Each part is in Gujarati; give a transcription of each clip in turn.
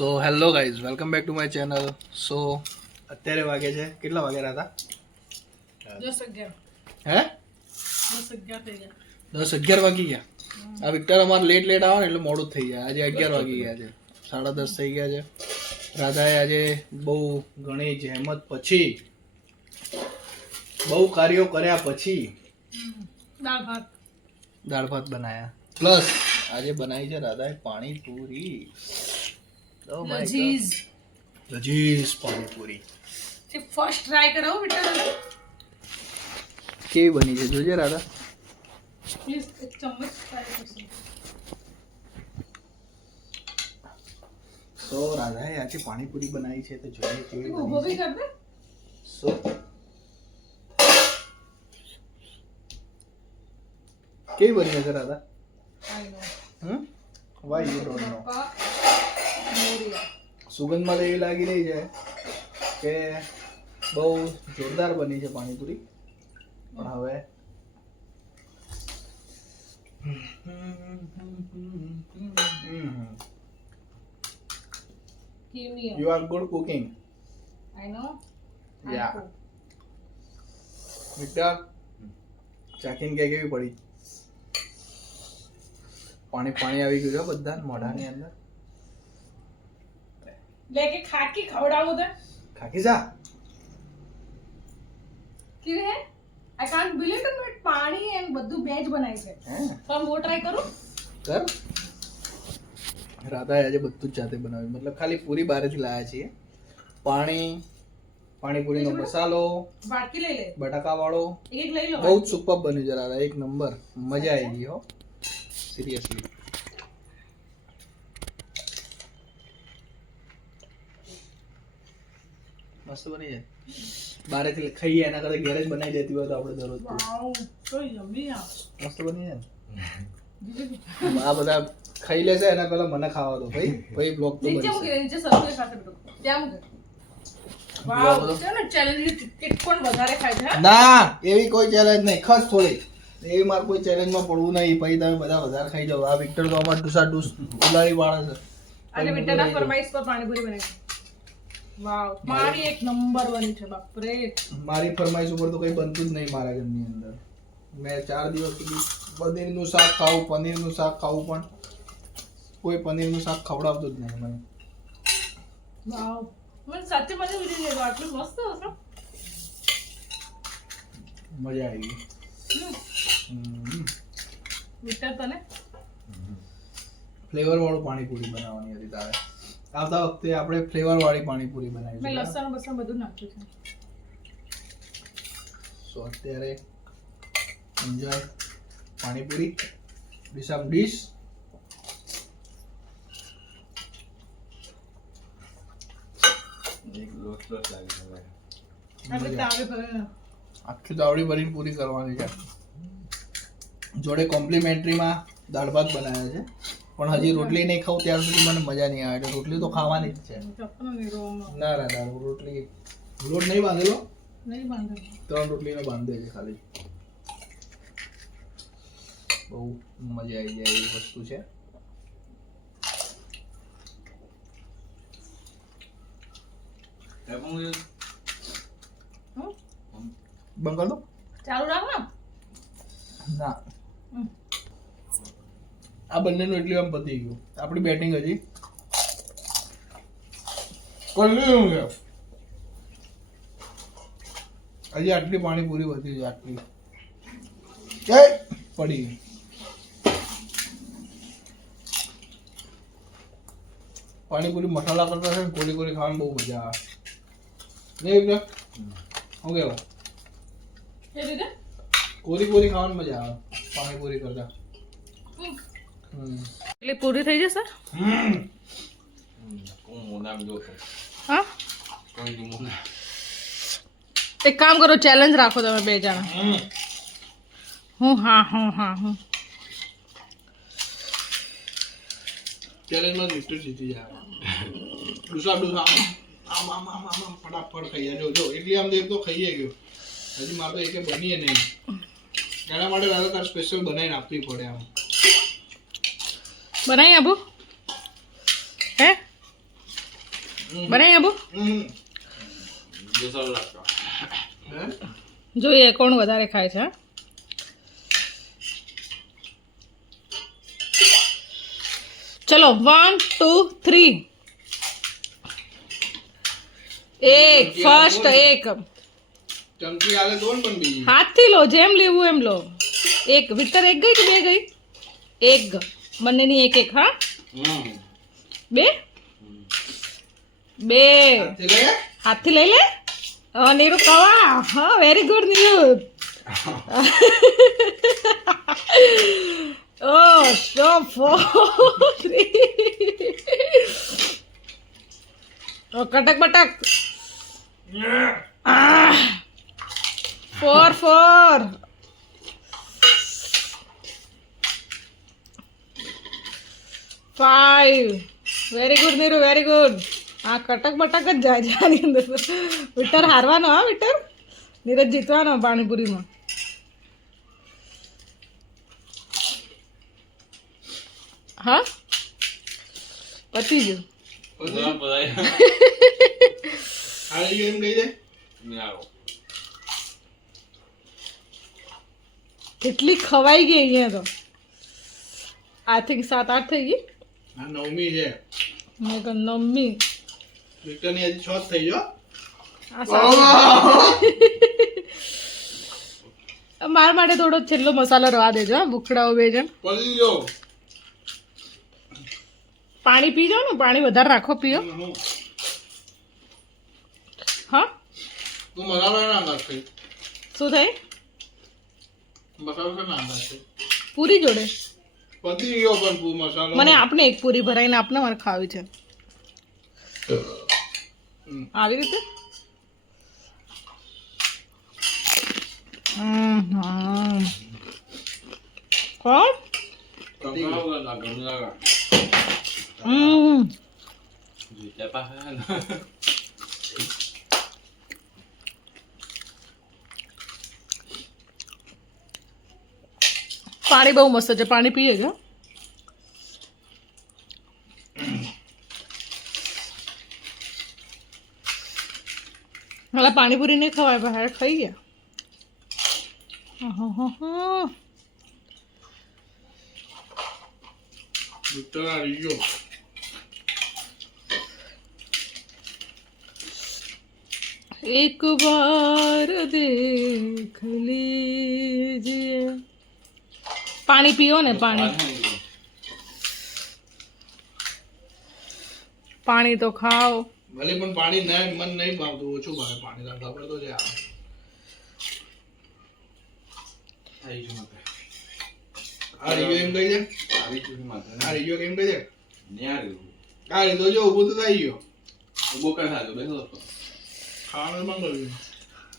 So hello guys, welcome back to my channel. So અત્યારે વાગે છે કેટલા વાગ્યા હતા? 10-11 હે 10-11 થઈ ગયા. 10-11 વાગી ગયા. આ વિક્ટર અમારે લેટ આવે ને એટલે મોડું જ થઈ જાય. આજે 11 વાગી ગયા છે, 10:30 થઈ ગયા છે. રાધાએ આજે બહુ ઘણી જહેમત પછી, બહુ કાર્યો કર્યા પછી દાળ ભાત બનાયા. પ્લસ આજે બનાવી છે રાધાએ પાણીપુરી. લજીઝ પાણીપુરી ફર્સ્ટ ટ્રાય કરો બેટા. કેવી બની છે જોજે રાધા. પ્લીઝ એક ચમચ ટ્રાય કરજો. સો રાધાએ આજે પાણીપુરી બનાવી છે તો જોઈએ કેવી ઊભો બની ભી છે. કર દે. સો કેવી બની છે Radha? I know. Why you don't know. પપ્પા મોરિયા. સુગંધમાં તો એવી લાગી રહી છે કે બહુ જોરદાર બની છે પાણીપુરી. પણ હવે Give me you are good cooking. I know. Yeah. Victor ચાખીને કે કેવી પડી? પાણી પાણી આવી ગયું છે બધા મોઢાની અંદર. લેકે ખાકી ખવડાવો દે. ખાકી જા. કેવી હે? I can't believe it, but પાણી એન્ડ બધું બેજ બનાવી છે. હે તો હું ટ્રાય કરું. કર. રાધાએ આજે બધું જ જાતે બનાવ્યું, મતલબ ખાલી પૂરી બહારથી લાયા છીએ. પાણીપુરીનો મસાલો, વાટકી લઈ લે. બટાકા વાળો, એક લઈ લો. બહુ જ સુપર બન્યું છે રાધા, એક નંબર. મજા આવી ગઈ હો, સિરિયસલી. મસ્ત બની છે. બહારેથી ખાઈએ એના કરતા ઘરે જ બનાવી દેતી હોય તો આપણે દરરોજ વાવ, so yummy આ. મસ્ત બની છે ને. આ બધા ખાઈ લેશે એના પહેલા મને ખાવા દો ભાઈ બ્લોગ તો નીચે બનશે. મૂકી દે, નીચે સરસ સાથે બેઠો. ત્યાં મૂકે. વાવ, ચાલો ચેલેન્જ ટિકિટ પણ વધારે ખાય છે. હા? ના, એવી કોઈ ચેલેન્જ નહીં, ખસ થોડી. એવી મારે કોઈ ચેલેન્જમાં પડવું નહીં. પછી તમે બધા વધારે ખાઈ જાઓ. આ વિક્ટર તો અમાર ડૂસ ઉલાળી વાળા છે. આજે વિંટરના ફરમાઈશ પર પાણીપુરી બની છે. વાવ, મારી એક નંબર બની છે બાપ રે. મારી ફરમાઈશ ઉપર તો કઈ બનતું જ નહીં મારા ઘરની અંદર. મેં 4 દિવસ સુધી પનીરનું શાક ખાવું પણ કોઈ પનીરનું શાક ખવડાવતું જ નહીં મને. વાવ, મને સાચે મજા આવી ગઈ. આટલું મસ્ત હશે. મજા આવી ગઈ. વિંટર તને ફ્લેવર વાળું પાણીપુરી બનાવવાની હતી તારે. આવતા વખતે આપણે ફ્લેવર વાળી પાણીપુરી મેં બનાવીશું. લસણ બસણ બધું નાખ્યું છે. સો અત્યારે એન્જોય પાણીપુરી. સમ ડીશ. એટલે તાવે ભરે. આખી તાવડી ભરીને પૂરી કરવાની છે. જોડે કોમ્પ્લિમેન્ટરીમાં દાળ ભાત બનાવ્યા છે. પણ હજી રોટલી નહીં ખાઉં ત્યાર સુધી મને મજા નહીં આવે. એટલે રોટલી તો ખાવાની જ છે. ચપ્પલ નહીં રોવામાં. ના રાધા, રોટલી લોટ નહીં બાંધેલો, નહીં બાંધે. 3 રોટલીનો બાંધે છે ખાલી. બહુ મજા આવી જાય એવી વસ્તુ છે. બંધ કર દો. ચાલુ રાખ ને. ના, આ બંનેનું એટલી આમ પતી ગયું. આપણી બેટિંગ હજી કન્ટિન્યુ છે. હજી આટલી પાણીપુરી વધી છે. આટલી પડી ગઈ. પાણીપુરી મસાલા કરતા છે ને કોરી કોરી ખાવાની બહુ મજા આવે. નહીં શું કહેવાય? એ રીતે કોરી કોરી ખાવાની મજા આવે પાણીપુરી કરતા. એટલે પૂરી થઈ જશે. હા, એક કામ કરો, ચેલેન્જ રાખો તમે 2 જણા. હું ચેલેન્જમાં વિક્ટર જીતી જાય. ડૂસા આમ ફટાફટ ખાઈ જાય. જો એટલી આમ દેખ તો ખાઈએ ગયો. હજી મારે તો એકે બનીએ નહીં. એના માટે દાદા તાર સ્પેશિયલ બનાવીને આપવી પડે. આમ બનાવી આપું હે બનાવી આબુ હમ. હે? જોઈએ કોણ વધારે ખાય છે. ચલો 1 2 3 એક ફર્સ્ટ એક ચમચી આલે દો ને પણ બીજી હાથથી લો જેમ લેવું એમ લો. એક વિતર એક ગઈ કે બે ગઈ? એક બંનેની એક એક. હા બે બે હાથથી લે. હાથથી લઈ લે. નીરુ કવા. હા very good Neeru. Oh, so 4 3 Oh, કટક બટક. 4 4 5 very good Neeru very good. આ કટક બટક જ જાય છે આની અંદર. વિટર હારવાનો. હા વિટર નીરજ જીતવાનો પાણીપુરીમાં. હા પતી ગયું. હારી ગયું એમ કહી દે. કેટલી ખવાઈ ગઈ અહીંયા તો. આઈ થિંક 7-8 થઈ ગઈ. આ નવમી છે. મેં કહ્યું નમ્મી. વિક્ટરની હજી 6 જ થઈ ગયો. આ સાત. મારા માટે થોડો છેલ્લો મસાલો રવા દેજો. હા ભૂખડાઓ બે જણ. પડી ગયો. પાણી પી જાઓ ને. પાણી વધારે રાખો પીઓ. હા તું મસાલો ના નાખે. શું થાય? મસાલો છે ના નાખે. પૂરી જોડે પતી ગયો પણ મસાલો. મને આપણે એક પૂરી ભરાઈને આપને મારે ખાવી છે. આવી રીતે. કોણ? પાણી બહુ મસ્ત છે. પાણી પીએ છો? હાલા પાણીપુરી નહીં ખવાય બહાર ખાઈ ગયા. વિક્ટર હારી ગયો. એક બાર દેખ લીજિએ. પાણી પીઓ ને. પાણી પાણી તો ખાઓ. ભલે પણ પાણી ના મન નહીં ભાવતું. ઓછું ભાવે પાણી. તમને ખબર તો છે. હારી ગયો એમ કહી દે. હારી ગયો એમ કહી દે. હારી તો જો ઊભું તો થઈ ગયો. ખાવાનું બંધ કર્યું.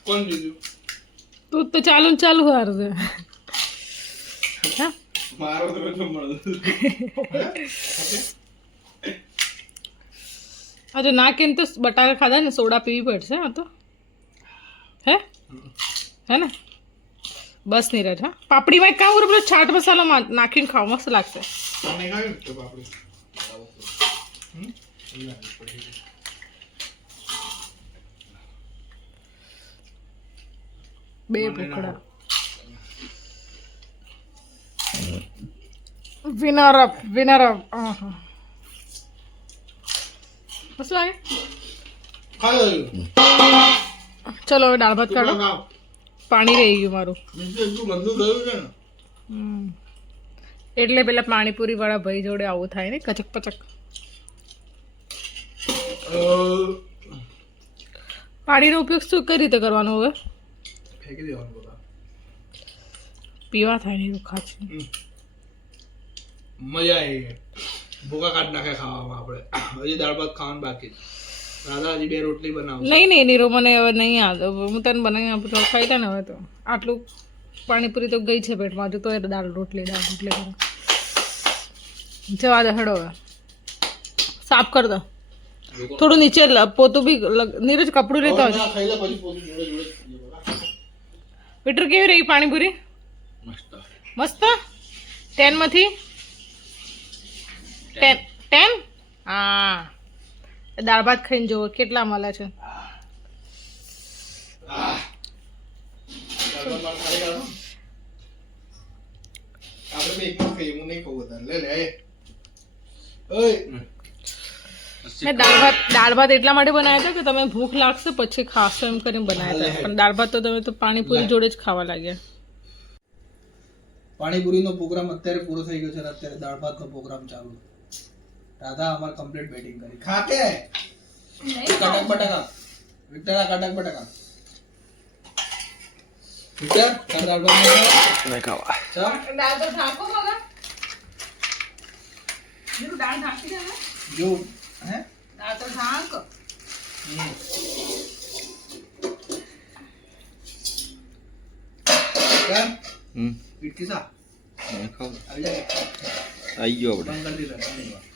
કોણ જીત્યું? તું તો ચાલુ ને ચાલુ હારશે. હા મારો તો બધું મળે. આજે ના કેમ તો બટાકા ખાધા ને સોડા પીવી પડશે. હા તો હે ને બસ નીરજ. હા પાપડીમાં એક કામ કરો. પેલો છાટ મસાલો નાખીને ખાવ મસ્ત લાગશે. તમે ખાયું તો પાપડી. બે ભૂખડા. Winner up winner up. મસ્ત લાગે. ખાયું. ચલો હવે દાળ ભાત કાઢો. ખાવ. પાણી રહી ગયું મારું. એટલું ગંદુ થયું છે ને. એટલે પેલા પાણીપુરી વાળા ભાઈ જોડે આવું થાય ને. કચક પચક. પાણીનો ઉપયોગ શું કઈ રીતે કરવાનો હવે? ફેંકી દેવાનું બધા. પીવા થાય ને એવું ખાશે. મજા આવી. ભૂકા કાઢ નાખે ખાવામાં. આપણે હજી દાળ ભાત ખાવાનું બાકી. દાદા હજી 2 રોટલી બનાવું. નહીં નીરો મને હવે નહીં યાદ. હું તને બનાવી આપું તો ખાઈ લે ને. હવે તો આટલું પાણીપુરી તો ગઈ છે પેટમાં. હજુ તો એ દાળ રોટલી કરો. જવા દે હડો. હવે સાફ કર દો. થોડું નીચે પોતું બી નીરજ કપડું લેતા હોય. ખાઈ લે પછી પોતું જોડે જોડે ખાઈએ બરાબર. વિટર કેવી રહી પાણીપુરી? મસ્ત. 10 માંથી 10. હા દાળ ભાત ખાઈને જુઓ કેટલા મળે છે. આપણે બે એકમાં ખાઈએ, હું નહીં ખાઉં વધારે. લે લે ઓય મેં દાળ ભાત એટલા માટે બનાવ્યા હતા કે તમે ભૂખ લાગશે પછી ખાશો એમ કરીને બનાવ્યા હતા, પણ દાળ ભાત તો તમે તો પાણીપુરી જોડે જ ખાવા લાગ્યા. પાણીપુરીનો પ્રોગ્રામ અત્યારે પૂરો થઈ ગયો છે અને અત્યારે દાળ ભાતનો પ્રોગ્રામ ચાલુ. રાધા અમાર કમ્પ્લીટ બેટિંગ કરી. ખા કે કટક બટાકા વિક્ટરા કટક બટાકા વિક્ટર તાર દાળ ભાત નહીં ખાવા ચા દાળ તો ઢાંકો મગા જીરું દાળ ઢાંકી દે ને જો હે દાળ તો ઢાંક કેમ પીટ કિસા નહીં ખાવ આવી જાય આવી ગયો આપણે બંધ કરી દીધા